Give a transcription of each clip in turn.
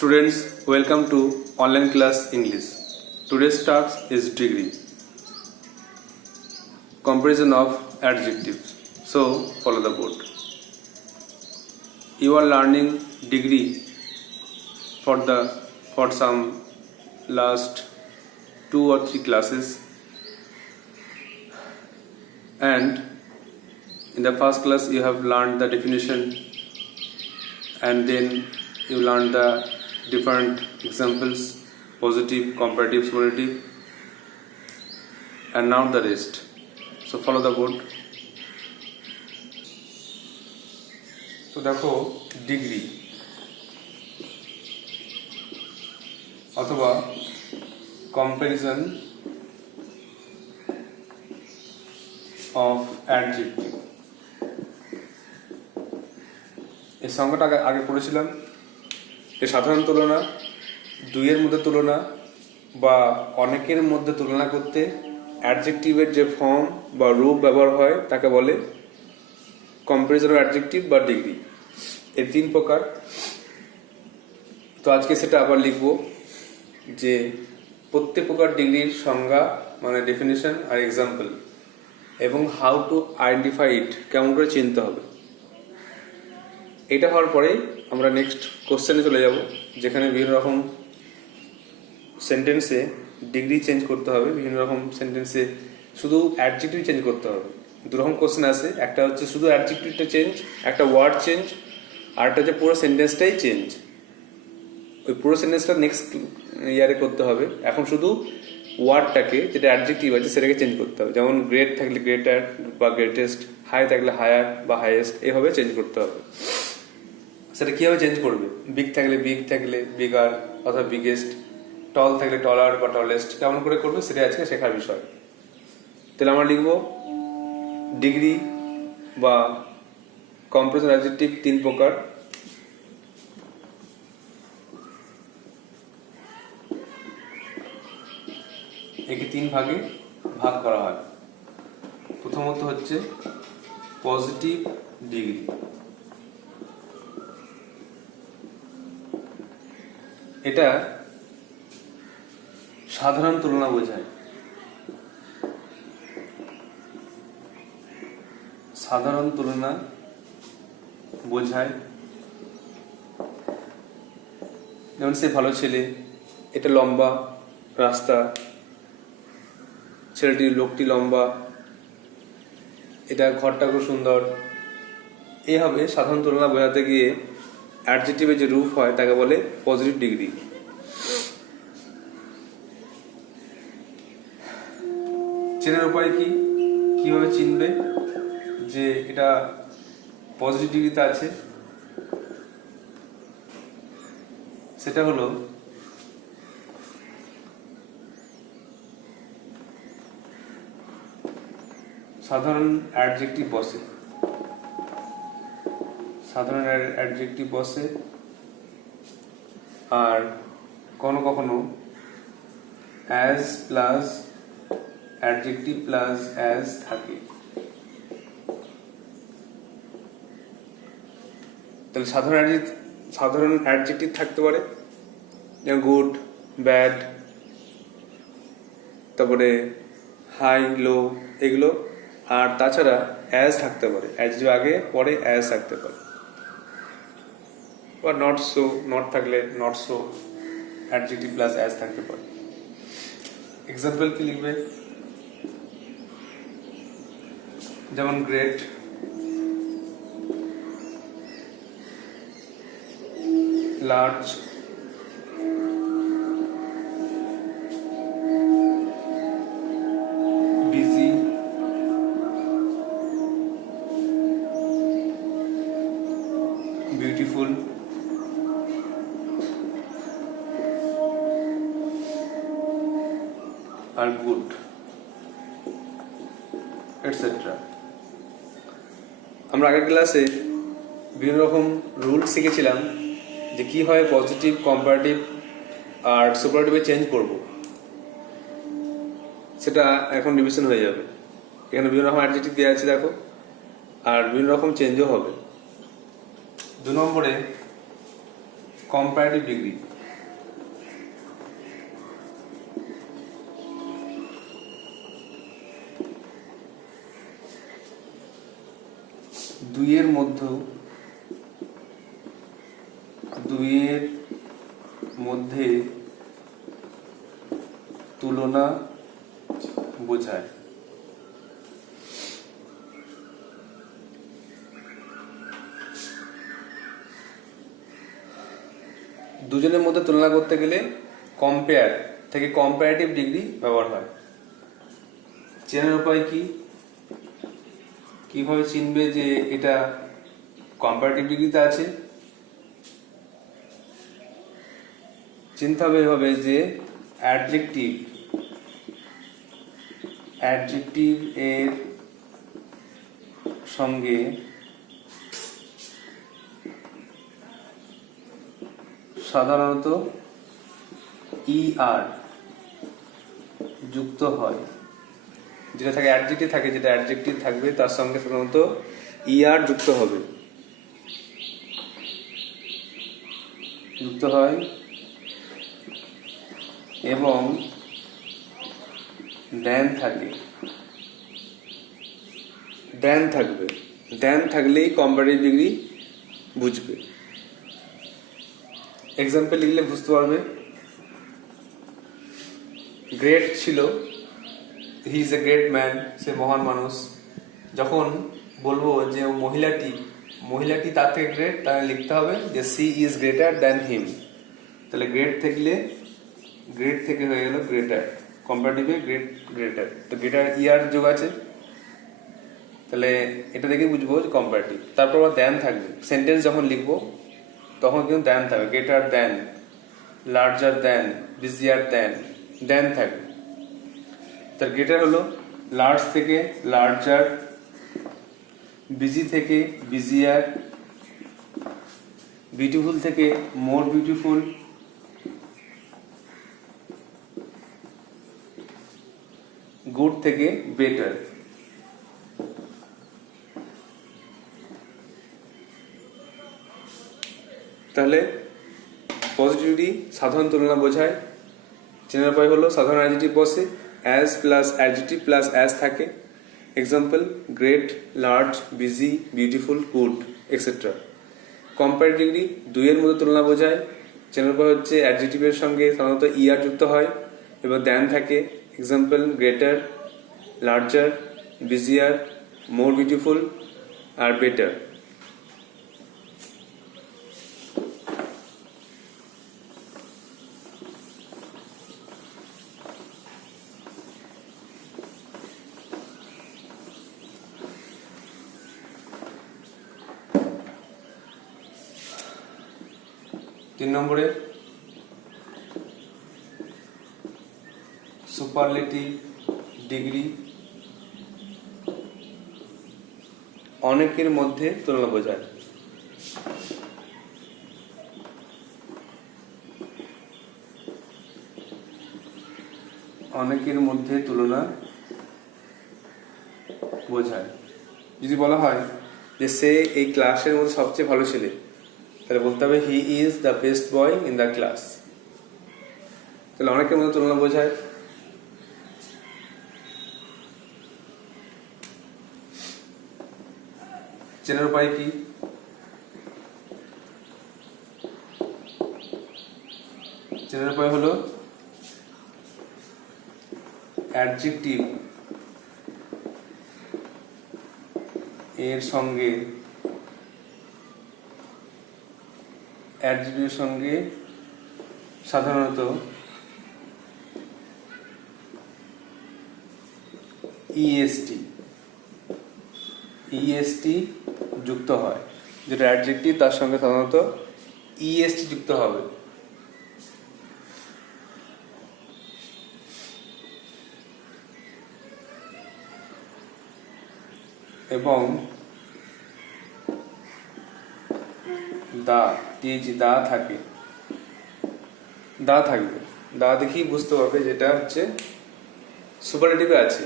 Students, welcome to online class English. Today's task is degree. Comparison of adjectives. So, follow the board. You are learning degree for some last 2 or 3 classes, and in the first class you have learned the definition, and then you learned the different examples, positive, comparative, superlative, and now the rest. So follow the board. তো দেখো degree অথবা comparison of adjective, এই সংজ্ঞাটা আগে পড়েছিলাম। এই সাধারণ তুলনা, দুইয়ের মধ্যে তুলনা বা অনেকের মধ্যে তুলনা করতে অ্যাডজেক্টিভের যে ফর্ম বা রূপ ব্যবহার হয় তাকে বলে কম্পারিজন অফ অ্যাডজেক্টিভ বা ডিগ্রি। এই 3 প্রকার। তো আজকে সেটা আবার লিখব যে প্রত্যেক প্রকার ডিগ্রির সংজ্ঞা মানে ডেফিনেশন আর এক্সাম্পল, এবং হাউ টু আইডেন্টিফাই ইট, কেমন করে চিনতে হবে। এটা হওয়ার পরেই আমরা নেক্সট কোশ্চেনে চলে যাব, যেখানে বিভিন্ন রকম সেন্টেন্সে ডিগ্রি চেঞ্জ করতে হবে, বিভিন্ন রকম সেন্টেন্সে শুধু অ্যাডজেক্টিভ চেঞ্জ করতে হবে। দুরকম কোশ্চেন আছে, একটা হচ্ছে শুধু অ্যাডজেক্টিভটা চেঞ্জ, একটা ওয়ার্ড চেঞ্জ, আর একটা হচ্ছে পুরো সেন্টেন্সটাই চেঞ্জ। ওই পুরো সেন্টেন্সটা নেক্সট ইয়ারে করতে হবে। এখন শুধু ওয়ার্ডটাকে, যেটা অ্যাডজেক্টিভ আছে সেটাকে চেঞ্জ করতে হবে। যেমন গ্রেট থাকলে গ্রেটার বা গ্রেটেস্ট, হাই থাকলে হায়ার বা হাইয়েস্ট, এইভাবে চেঞ্জ করতে হবে। সেটা কীভাবে চেঞ্জ করবে? বিগ থাকলে বিগ, থাকলে বিগার অথবা বিগেস্ট, টল থাকলে টলার বা টলেস্ট, কেমন করে করবে সেটা আজকে শেখার বিষয়। তাহলে আমরা লিখব ডিগ্রি বা কম্পারিজন অ্যাডজেক্টিভ 3 প্রকার। একে 3 ভাগে ভাগ করা হয়। প্রথমত হচ্ছে পজিটিভ ডিগ্রি। এটা সাধারণ তুলনা বোঝায়। সাধারণ তুলনা বোঝায়, যেমন সে ভালো ছেলে, এটা লম্বা রাস্তা, লোকটি লম্বা, এটা ঘরটা খুব সুন্দর। এইভাবে সাধারণ তুলনা বোঝাতে গিয়ে অ্যাডজেক্টিভের যে রূপ হয় তাকে বলে পজিটিভ ডিগ্রি। চেনার উপায় কি? কিভাবে চিনবে যে এটা পজিটিভ ডিগ্রিতে আছে? সেটা হলো সাধারণ অ্যাডজেক্টিভ বসে। সাধারণ অ্যাডজেক্টিভ বসে, আর কখনো as plus adjective plus as থাকে। তাহলে সাধারণ অ্যাডজেক্টিভ থাকতে পারে, যেমন গুড, ব্যাড, তারপরে হাই, লো, এগুলো। আর তাছাড়া অ্যাজ থাকতে পারে, অ্যাডজেক্টিভ আগে পরে অ্যাজ থাকতে পারে। বা নট সো, নট থাকলে not so, adjective plus as থাকতে পারে। এক্সাম্পল কি লিখবে? যেমন গ্রেট, লার্জ, বিজি, বিউটিফুল, আর গুড, এটসেট্রা। আমরা আগের ক্লাসে বিভিন্ন রকম রুল শিখেছিলাম যে কি হয় পজিটিভ, কম্পারেটিভ আর সুপারলেটিভে চেঞ্জ করব। সেটা এখন রিভিশন হয়ে যাবে। এখানে বিভিন্ন রকম অ্যাডজেক্টিভ দেওয়া আছে দেখো, আর বিভিন্ন রকম চেঞ্জও হবে। 2 নম্বরে কম্পারেটিভ ডিগ্রি। দুইয়ের মধ্যে তুলনা বোঝায়। দুজনের মধ্যে তুলনা করতে গেলে কম্পেয়ার থেকে কম্পারেটিভ ডিগ্রি ব্যবহার হয়। চেনার উপায় কি? কিভাবে চিনবে যে এটা কম্পারেটিভ ডিগ্রিতে আছে? চিন্তা হবে এভাবে যে অ্যাডজেক্টিভ এর সঙ্গে সাধারণত ER যুক্ত হয়। যেটা থাকে অ্যাডজেক্টিভ থাকবে তার সঙ্গে সাধারণত ER যুক্ত হয় এবং দেন থাকলেই কম্পারেটিভ ডিগ্রি বুঝবে। এক্সাম্পল লিখলে বুঝতে পারবে। গ্রেট ছিল, he is a great man, সে মহান মানুষ। যখন বলবো যে ও মহিলাটি তার থেকে গ্রেট, তাহলে লিখতে হবে যে she is greater than him. তাহলে গ্রেট থেকে হয়ে গেল গ্রেটার, কম্পারেটিভে গ্রেটার। তো গ্রেটার ER যোগ আছে, তাহলে এটা দেখে বুঝবো যে কম্পারেটিভ। তারপর আবার দ্যান থাকবে। সেন্টেন্স যখন লিখবো তখন কিন্তু দ্যান থাকবে, greater than, larger than, বিজিয়ার than থাকবে। তার গ্রেটার হলো লার্জ থেকে লার্জার, বিজি থেকে বিজিয়ার, বিউটিফুল থেকে মোর বিউটিফুল, গুড থেকে বেটার। তাহলে পজিটিভিটি সাধারণ তুলনা বোঝায়। চেনার উপায় হলো সাধারণ অ্যাডজেক্টিভ বসে, as plus adjective plus as থাকে। Example great, large, busy, beautiful, good etcetera. Comparative degree দুইয়ের মধ্যে তুলনা বোঝায়। চেনার উপায় হচ্ছে অ্যাডজেক্টিভের সঙ্গে সাধারণত ER যুক্ত হয় এবং দ্যান থাকে। Example greater, larger, busier, more beautiful আর বেটার। তিন নম্বরে সুপারলেটিভ ডিগ্রি অনেকের মধ্যে তুলনা বোঝায়। অনেকের মধ্যে তুলনা বোঝায়। যদি বলা হয় যে সে এই ক্লাসের মধ্যে সবচেয়ে ভালো ছেলে, তাহলে বলতে হবে he is the best boy in the class. তাহলে অনেকের মধ্যে তুলনা বোঝায়। চেনার উপায় কি? চেনার উপায় হলো অ্যাডজেক্টিভ এর সঙ্গে সাধারণত EST যুক্ত হয়। যেটা অ্যাডজেক্টিভ তার সঙ্গে সাধারণত EST যুক্ত হবে। এবং দা থাকবে, দা দেখেই বুঝতে পারবে যেটা হচ্ছে সুপারলেটিভে আছে।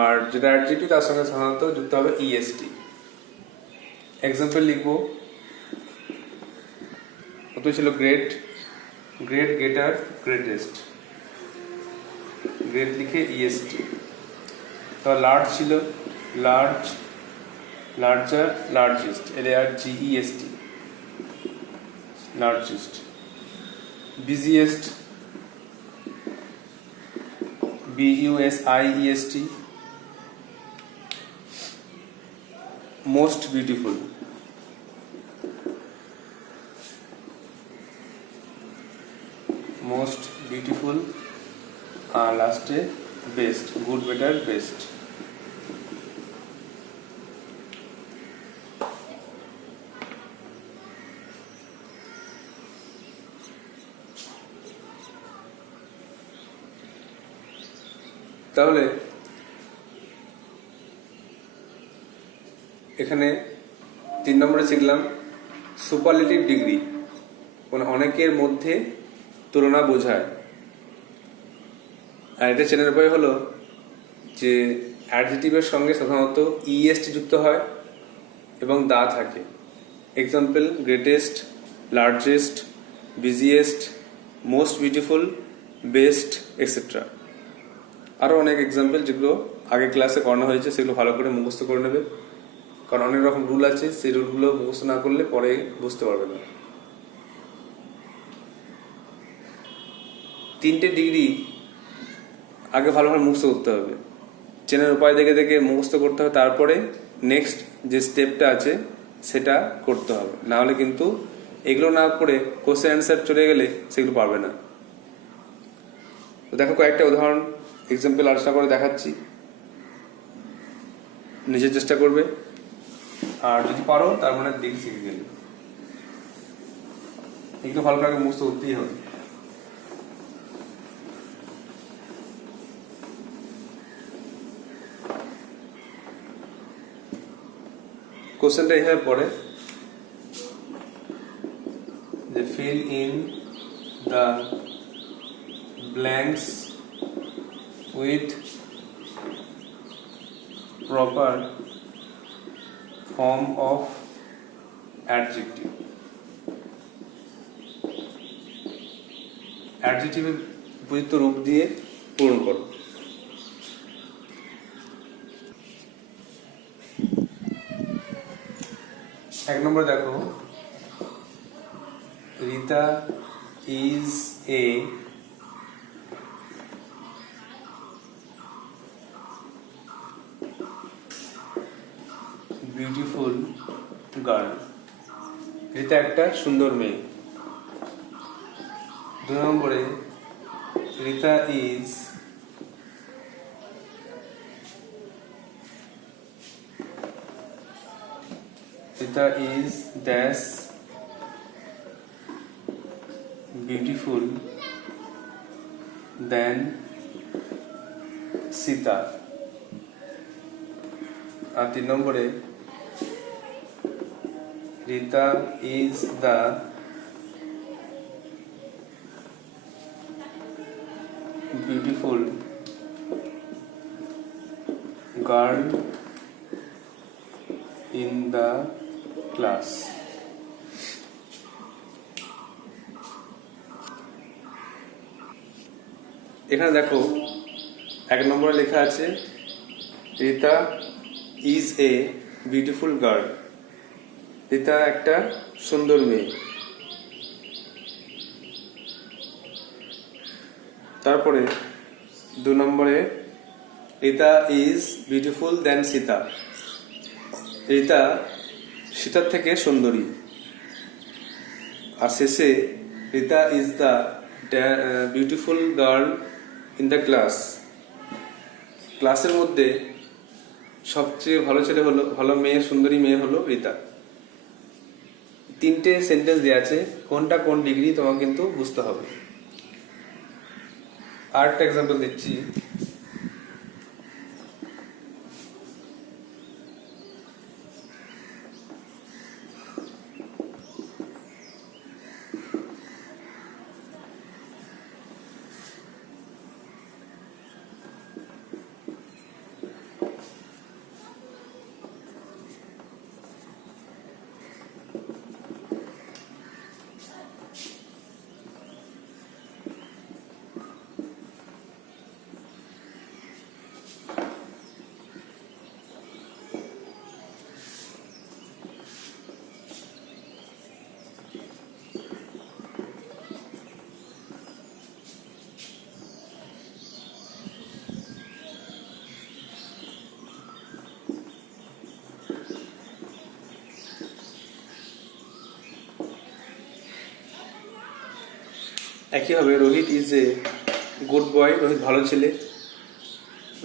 আর যেটা অ্যাডজেক্টিভ তার সঙ্গে সাধারণত যুক্ত হবে EST। এক্সাম্পল লিখবো, প্রথমে ছিল great, great, greater, greatest, great লিখে ইএসটি। তারপর লার্জ ছিল large, larger, largest, LARGEST, largest. Busiest, BUSIEST, most beautiful, most beautiful, আর লাস্টে বেস্ট, গুড, বেটার, বেস্ট। তাহলে এখানে 3 নম্বরে শিখলাম সুপারলেটিভ ডিগ্রি, মানে অনেকের মধ্যে তুলনা বোঝায়। আর এটা চেনার উপায় হলো যে অ্যাডজেক্টিভের সঙ্গে সাধারণত ইএসটি যুক্ত হয় এবং দা থাকে। Example: greatest, largest, busiest, most beautiful, best, etcetera. আরও অনেক এক্সাম্পল যেগুলো আগে ক্লাসে করানো হয়েছে, সেগুলো ভালো করে মুখস্থ করে নেবে, কারণ অনেক রকম রুল আছে, সেই রুলগুলো মুখস্থ না করলে পরে বুঝতে পারবে না। 3টে ডিগ্রি আগে ভালোভাবে মুখস্থ করতে হবে, চেনার উপায় দেখে দেখে মুখস্থ করতে হবে, তারপরে নেক্সট যে স্টেপটা আছে সেটা করতে হবে। না হলে কিন্তু এগুলো না করে কোশ্চেন অ্যান্সার চলে গেলে সেগুলো পারবে না। তো দেখো কয়েকটা উদাহরণ এক্সাম্পল আলোচনা করে দেখাচ্ছি, নিজের চেষ্টা করবে, আর যদি পারো তার মানে দেখে শিখে গেলে। এগুলো ভালো করে মুখস্থ করতেই হবে। কোশ্চেনটা এইভাবে পড়ে যে fill in the blanks with proper form of adjective. অ্যাডজেক্টিভের উপযুক্ত রূপ দিয়ে পূরণ করো। এক নম্বর দেখো, Rita is a beautiful girl. Rita একটা সুন্দর মেয়ে। 2 নম্বরে, Rita is dash beautiful than Sita। আর 3 নম্বরে, Rita is the beautiful girl in the class। এখানে দেখো 1 নম্বরে লেখা আছে Rita is a beautiful girl. Rita একটা সুন্দর মেয়ে। তারপরে 2 নম্বরে, রিতা ইজ বিউটিফুল দেন সীতা। রিতা সীতার থেকে সুন্দরী। আর শেষে, Rita is the beautiful girl in the class. ক্লাসের মধ্যে সবচেয়ে ভালো ছেলে হলো, ভালো মেয়ে, সুন্দরী মেয়ে হলো রিতা। 3টে সেন্টেন্স দেওয়া আছে, কোনটা কোন ডিগ্রি তোমাকে কিন্তু বুঝতে হবে। আরেকটা এক্সাম্পল দিচ্ছি। একইভাবে Rohit is a good boy, Rohit ভালো ছেলে।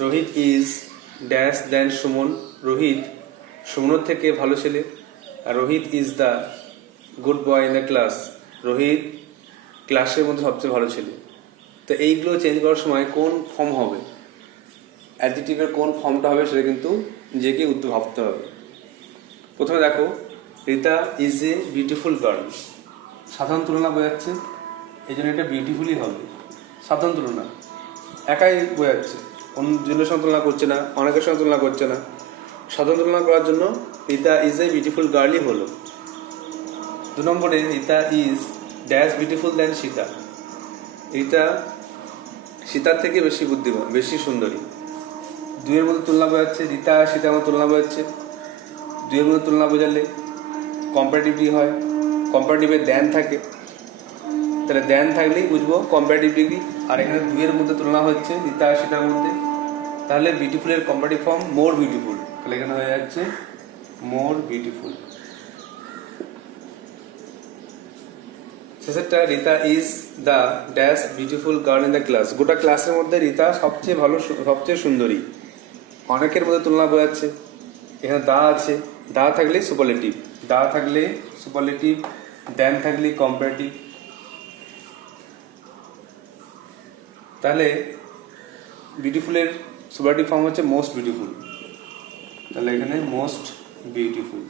Rohit is dash than Suman, Rohit সুমনের থেকে ভালো ছেলে। আর Rohit is the good boy in the class, Rohit ক্লাসের মধ্যে সবচেয়ে ভালো ছেলে। তো এইগুলো চেঞ্জ করার সময় কোন ফর্ম হবে, অ্যাডজেক্টিভের কোন ফর্মটা হবে সেটা কিন্তু নিজেকে উত্তর ভাবতে হবে। প্রথমে দেখো, Rita is a beautiful girl, সাধারণ তুলনা বোঝাচ্ছে, এই জন্য এটা বিউটিফুলই হবে। সাধারণ তুলনা একাই বোঝাচ্ছে, অন্যজনের সঙ্গে তুলনা করছে না, অনেকের সঙ্গে তুলনা করছে না। সাধারণ তুলনা করার জন্য রীতা ইজ এ বিউটিফুল গার্লই হলো। 2 নম্বরে রীতা ইজ ড্যাশ বিউটিফুল দেন সীতা, রীতা সীতার থেকে বেশি বুদ্ধিমান, বেশি সুন্দরী। 2 এর মধ্যে তুলনা বোঝাচ্ছে, রীতা আর সীতার মধ্যে তুলনা বোঝাচ্ছে। 2 এর মধ্যে তুলনা বোঝালে কম্পারেটিভলি হয়, কম্পারেটিভে দেন থাকে, তাহলে দেন থাকলেই বুঝবো কম্পারেটিভ ডিগ্রি। আর এখানে 2 এর মধ্যে তুলনা হচ্ছে রীতা আর সীতার মধ্যে, তাহলে বিউটিফুলের কম্পারেটিভ ফর্ম মোর বিউটিফুল, তাহলে এখানে হয়ে যাচ্ছে মোর বিউটিফুল। শেষেরটা Rita is the dash beautiful girl in the class, গোটা ক্লাসের মধ্যে রীতা সবচেয়ে ভালো, সবচেয়ে সুন্দরী। অনেকের মধ্যে তুলনা বোঝাচ্ছে, এখানে দা আছে, দা থাকলে সুপারলেটিভ, দা থাকলে সুপারলেটিভ, দেন থাকলে কম্পারেটিভ। তাহলে বিউটিফুলের সুপারলেটিভ ফর্ম হচ্ছে মোস্ট বিউটিফুল, তাহলে এখানে মোস্ট বিউটিফুল।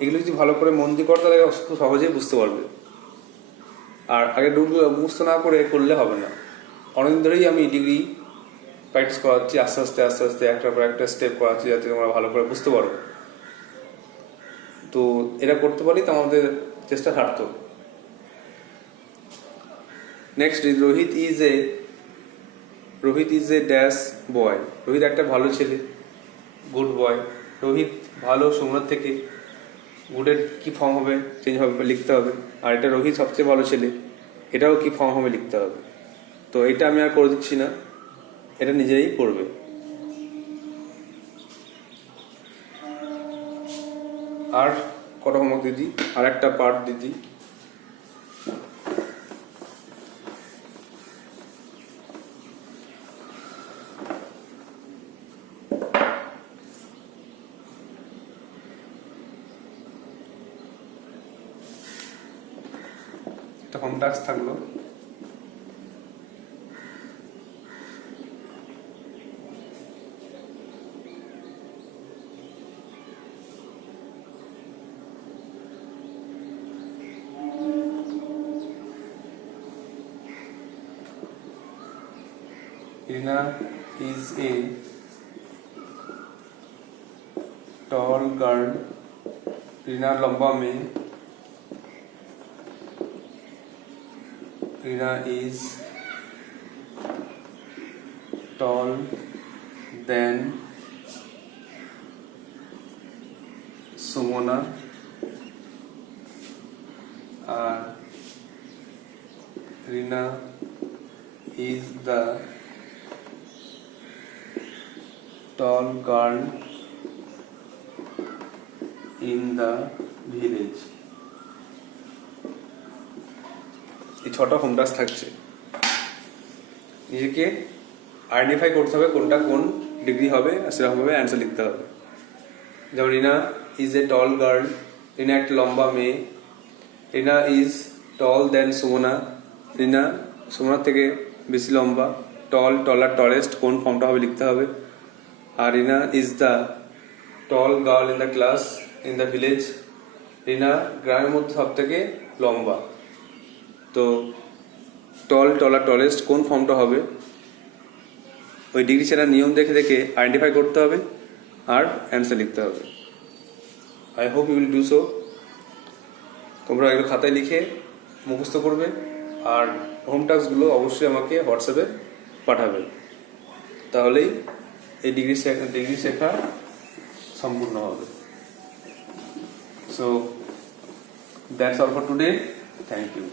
এগুলো যদি ভালো করে মন দিয়ে করো তাহলে খুব সহজেই বুঝতে পারবে। আর আগে রুলগুলো মুখস্থ না করে করলে হবে না। অনেকদিন ধরেই আমি ডিগ্রি প্র্যাকটিস করাচ্ছি, আস্তে আস্তে আস্তে আস্তে একটার পর একটা স্টেপ করাচ্ছি যাতে তোমরা ভালো করে বুঝতে পারো। তো এটা করতে পারি তো আমাদের চেষ্টা সার্থক। Next, Rohit is a dash boy, Rohit একটা ভালো ছেলে, গুড বয়। রোহিত ভালো সুমনের থেকে, গুডের কি ফর্ম হবে, চেঞ্জ হবে, লিখতে হবে। আর এটা রোহিত সবচেয়ে ভালো ছেলে, এটাও কি ফর্ম হবে লিখতে হবে। তো এটা আমি আর করে দিচ্ছি না, এটা নিজেই করবে। আর কটা হোমওয়ার্ক দিদি, আর একটা পার্ট দিদি। একটা হোম টাস্ক থাকলো, Rina is a tall girl, Rina लंबा में, Rina is tall than Sumona, Rina is the tall girl in the village. এই 6টা হোম টাস্ক থাকছে, নিজেকে আইডেন্টিফাই করতে হবে কোনটা কোন ডিগ্রি হবে, আর সেরকমভাবে অ্যান্সার লিখতে হবে। যেমন রিনা ইজ এ টল গার্ল, রিনা একটা লম্বা মেয়ে। রিনা ইজ টল দেন সুমনা, রিনা সুমনার থেকে বেশি লম্বা। টল, টলার, টলেস্ট কোন ফর্মটা হবে লিখতে হবে। আর Rina is the tall girl in the class in the village, Rina গ্রামের মধ্যে সব থেকে লম্বা। তো টল, টলার, টলেস্ট কোন ফর্মটা হবে ওই ডিগ্রি চেনার নিয়ম দেখে দেখে আইডেন্টিফাই করতে হবে আর অ্যান্সার লিখতে হবে। I hope you will do so. তোমরা এগুলো খাতায় লিখে মুখস্থ করবে আর হোম টাস্কগুলো অবশ্যই আমাকে হোয়াটসঅ্যাপে পাঠাবে, তাহলেই এই ডিগ্রি শেখা সম্পূর্ণ হবে। So that's all for today, thank you.